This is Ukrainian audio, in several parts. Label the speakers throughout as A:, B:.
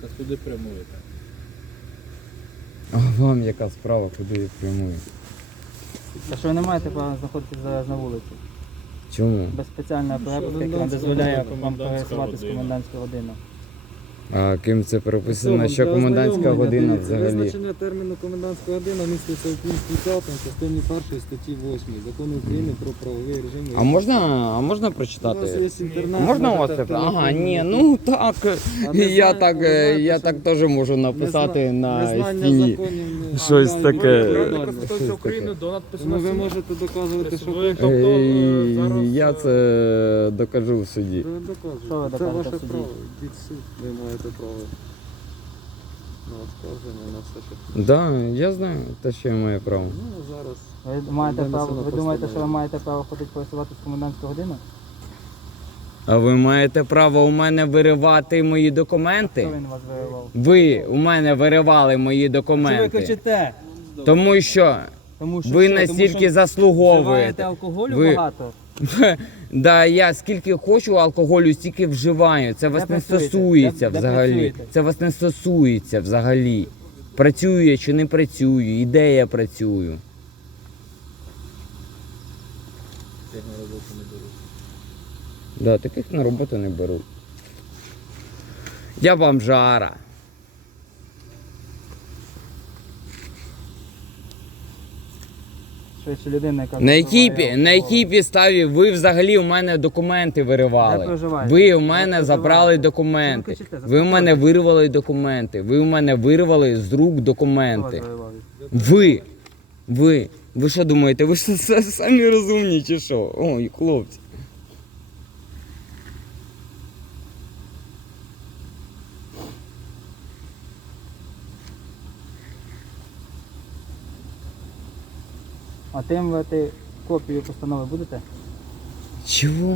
A: Так куди прямуєте?
B: А вам яка справа, куди я прямую?
C: А що ви не маєте права знаходитися зараз на вулиці?
B: Чому?
C: Без спеціальної перепустки, яка вам
A: комендантська
C: дозволяє
A: година,
C: вам
A: комендантська
C: пересуватись
A: година.
C: комендантську годину.
B: А ким це прописано, що комендантська година взагалі?
D: Визначення терміну комендантська година міститься у пункті 5 частині 1 статті 8 Закону України про правовий режим.
B: А можна
D: У вас
B: прочитати?
D: є інтернет,
B: Можна у вас
D: можете
B: це?
D: в
B: Ага,
D: телефоні
B: ні,
D: знайти.
B: ну так.
D: А не
B: Я
D: знаєте-
B: так,
D: ви знаєте,
B: я
D: що
B: так теж можу написати на
D: Незнання
B: стіні.
D: законів не-
B: Щось
D: не
B: таке.
D: відповідально.
A: Конституція України до надпису
D: Тому
A: на
D: ви
A: стіні.
D: можете доказувати, що
A: Ви,
D: хочете.
B: Я це докажу в суді.
D: Ви доказуєте.
C: Що ви
D: Це
C: докажете
D: ваше
C: в суді?
D: право. Від суд ви маєте право. На оскарження, на все, що...
B: Так, я знаю, те, що я маю право.
D: Ну, зараз...
C: Ви маєте
D: Винесено
C: право, ви думаєте, що ви
D: постанова.
C: маєте право ходити пересуватись в комендантську годину?
B: А ви маєте право у мене виривати мої документи?
C: Хто він вас виявив?
B: Ви у мене виривали мої
C: Чи ви
B: документи.
C: кричите?
B: Тому що
C: Тому що
B: ви
C: що? Тому
B: настільки
C: що вживаєте
B: заслуговуєте.
C: алкоголю
B: Ви-
C: багато?
B: Да, я скільки хочу алкоголю, стільки вживаю. Це вас
C: Де
B: не
C: працюєте?
B: стосується
C: Де
B: взагалі.
C: працюєте?
B: Це вас не стосується взагалі. Працюю я чи не працюю, і де я працюю.
A: Як на роботу не беруть.
B: Да, таких на роботу не беру. Я бомжара.
C: Швидше людина, яка
B: На якій,
C: вживає
B: на якій
C: алкоголь.
B: підставі ви взагалі у мене документи
C: Де
B: виривали?
C: проживаєте?
B: Ви у
C: Де
B: мене
C: проживаєте?
B: забрали
C: Чому ви
B: документи.
C: кричите?
B: Ви у мене вирвали документи. Ви у мене вирвали з рук
C: Хто вас
B: документи.
C: виявив?
B: Ви що думаєте? Ви ж самі розумні чи що? Ой, хлопці.
C: Отримувати копію постанови будете?
B: Чого?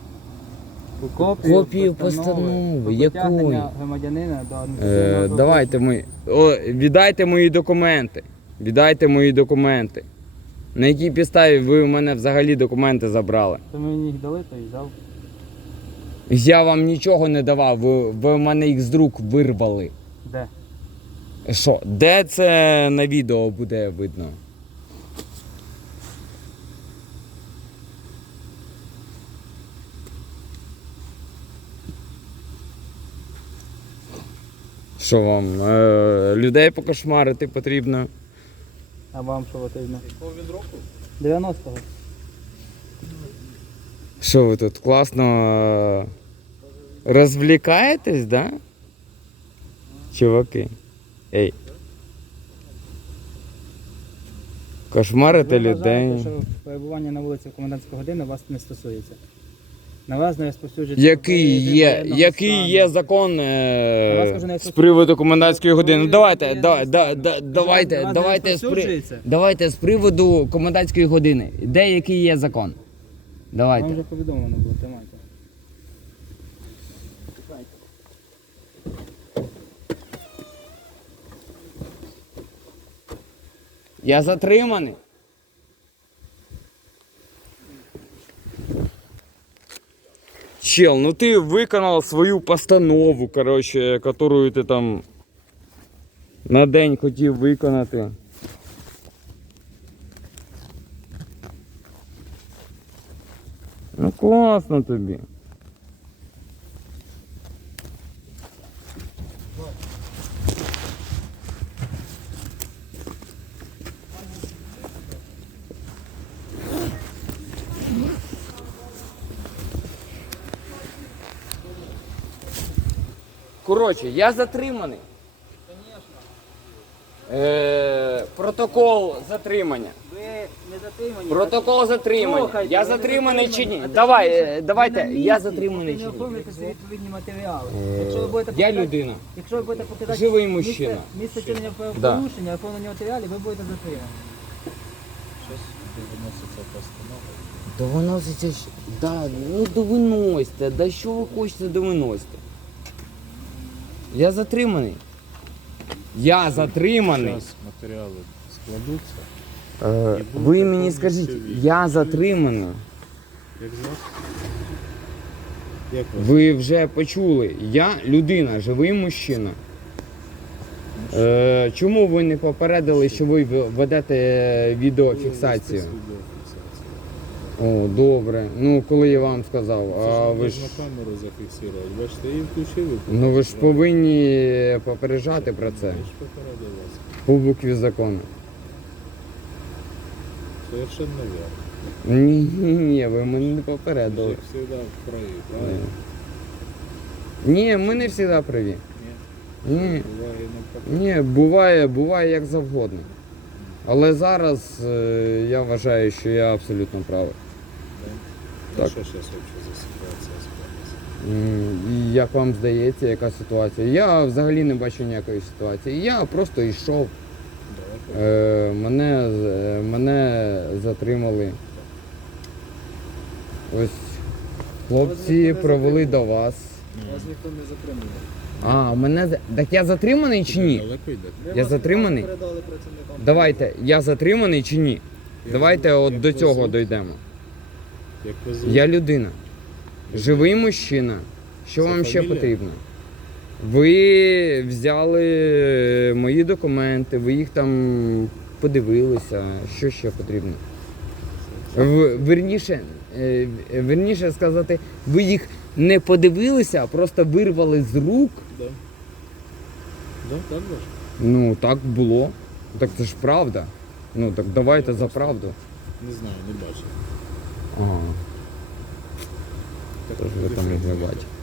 C: Копію
B: постанови,
C: про
B: якої?
C: притягнення громадянина до адміністративного
B: Давайте віддайте мої документи. Віддайте мої документи. На якій підставі ви у мене взагалі документи забрали?
C: То мені їх дали, то і взяв.
B: Я вам нічого не давав, ви у мене їх з рук вирвали.
C: Де?
B: Що, де це на відео буде видно? Що вам, людей покошмарити потрібно?
C: А вам що потрібно?
A: Якого він року?
C: 90-го.
B: Що ви тут класно розвлікаєтесь, да? Чуваки. Ей. Кошмарите
C: Ви вважаєте,
B: людей.
C: що перебування на вулиці в комендантську годину вас не стосується. На вас не розповсюджується
B: Який є закон
C: вас вже не
B: з приводу комендантської години?
C: Ви
B: Давайте,
C: воєнний стан.
B: давайте з приводу комендантської години. Де який є закон?
C: Вам
B: Давайте.
C: вже повідомлено було, тримайте.
B: Я затриманий. Чел, ну ты виконав свою постанову, короче, которую ти там на день хотів виконати. Ну класно тобі. Коротше, я затриманий. Протокол затримання.
C: Ви не затримані.
B: Протокол затримання.
C: Слухайте,
B: Я
C: ви не
B: затриманий чи ні?
C: затримані.
B: Давайте,
C: Ви на
B: я
C: місці
B: затриманий чи
C: не
B: ні?
C: оформите свої відповідні матеріали.
B: Я людина.
C: Якщо ви будете покидати
B: Живий мужчина.
C: місце чинення
B: Да.
C: порушення, оформлення матеріалів, ви будете затримані.
A: Щось виноситься постанова.
B: Да виносите, да, ну довиносьте, да що ви хочете довиносьте? Я затриманий. Я затриманий.
A: Зараз матеріали складуться.
B: Ви мені скажіть, я затриманий.
A: Як звати? Як вас?
B: Ви вже почули, я людина, живий мужчина. Чому ви не попередили, що ви ведете відеофіксацію?
A: Відеофіксацію.
B: О, добре. Ну, коли я вам сказав,
A: Це
B: а
A: ж
B: ви
A: можна
B: ж.
A: камеру зафіксувати. Бачите, її включили.
B: Ну ви ж повинні попереджати про це.
A: Я ж попередив вас.
B: По букві закону.
A: Совершенно верно.
B: Ні, ви мене не
A: Як
B: попередили.
A: завжди праві, правильно?
B: Ні, ми не завжди праві.
A: Ні.
B: Ні.
A: Буває навпаки.
B: Ні, буває як завгодно. Але зараз я вважаю, що я абсолютно правий.
A: Да?
B: Так.
A: А що зараз взагалі за ситуація склалася?
B: І як вам здається, яка ситуація? Я взагалі не бачу ніякої ситуації. Я просто йшов.
A: Давайте.
B: Мене затримали. Ось хлопці провели до вас.
D: Вас ніхто не затримує.
B: А, так я затриманий чи ні?
A: Далеко йдете?
B: Я затриманий?
D: Вас передали працівникам.
B: Давайте, я затриманий чи ні? Давайте от
A: Як
B: до
A: ви
B: цього
A: звуть?
B: дійдемо.
A: Як ви звуть?
B: Я людина. Живий мужчина. Що
A: Це
B: вам ще
A: фамілія?
B: потрібно? Ви взяли мої документи, ви їх там подивилися. Що ще потрібно? Верніше сказати, ви їх не подивилися, а просто вирвали з рук.
A: Да. Да, так ваш?
B: Ну, так було. Так це ж правда. Ну, так давайте за правду.
A: Не знаю, не бачив.
B: Ага,
A: Так,
B: тож ви там
A: куди
B: не
A: ви
B: бачите.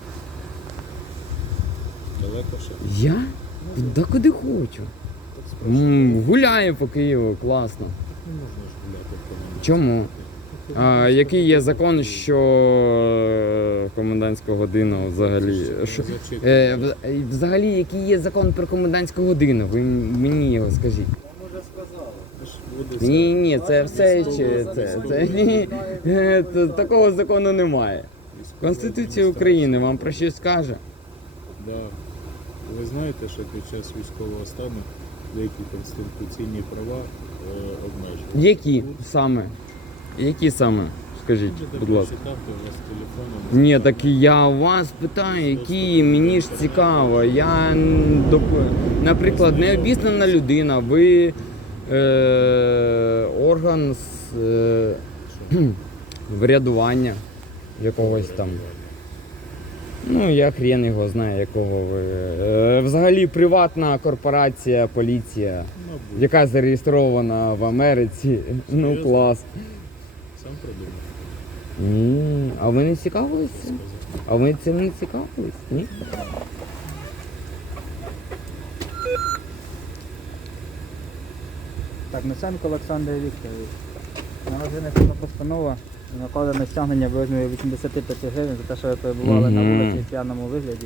A: Далеко ще?
B: Я? Да куди хочу.
A: Так справді.
B: Гуляю по Києву, класно.
A: Не можна ж гуляти по ньому.
B: Чому? Який є закон, що комендантська година взагалі? Взагалі, який є закон про комендантську годину? Ви мені його скажіть.
D: Вам уже сказали.
B: Ні, це все ні, такого закону немає. Конституція України вам про щось каже?
A: Да. Ви знаєте, що під час військового стану деякі конституційні права обмежують.
B: Які саме? Які саме? Скажіть, будь ласка.
A: Читати у вас телефоном.
B: Ні, так я у вас питаю, які мені ж цікаво. Я, наприклад, не обізнана людина, ви орган врядування якогось там. Ну, я хрен його знаю, якого ви. Взагалі приватна корпорація, поліція,
A: Мабуть,
B: яка зареєстрована в Америці. Ну,
A: Серйозно?
B: клас.
A: сам придумав.
B: А ви не цікавилися?
A: Сказав.
B: А ви цим не цікавились? Ні?
C: Так, Носенко Олександр Вікторович. На вас винесена постанова з накладено стягнення в розмірі 85 гривень за те, що ви перебували на
B: Мгм.
C: вулиці в п'яному вигляді.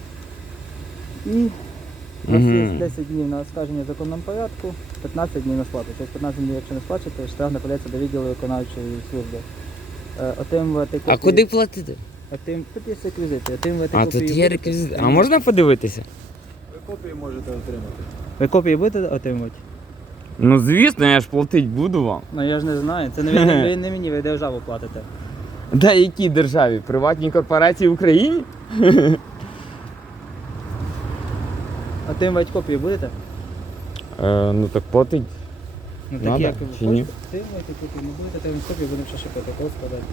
C: І у вас є
B: Мгм.
C: 10 днів на оскарження в законному порядку, 15 днів на сплату. Тобто 15 днів, якщо не сплачуєте, штраф накладеться до відділу виконавчої служби. Отримувати копії.
B: А куди платити?
C: Тут є реквізити. Отримувати
B: А
C: копії
B: тут є
C: будете?
B: реквізит. А можна подивитися?
D: Ви копії можете отримати.
C: Ви копії будете отримувати?
B: Ну звісно, я ж платити буду вам.
C: Ну я ж не знаю. Це не мені, ви державу платите.
B: Да якій державі? Приватній корпорації в Україні?
C: Отримувати копії будете?
B: Ну так платить.
C: Ну
B: Надо
C: як ви
B: чи ні?
C: хочете, отримуєте копії, не будете отримувати копії, будемо ще протокол складати.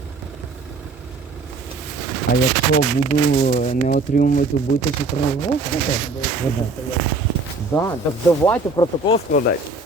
B: А якщо буду не отримувати, будете чи провокувати? Да, так давайте протокол складати.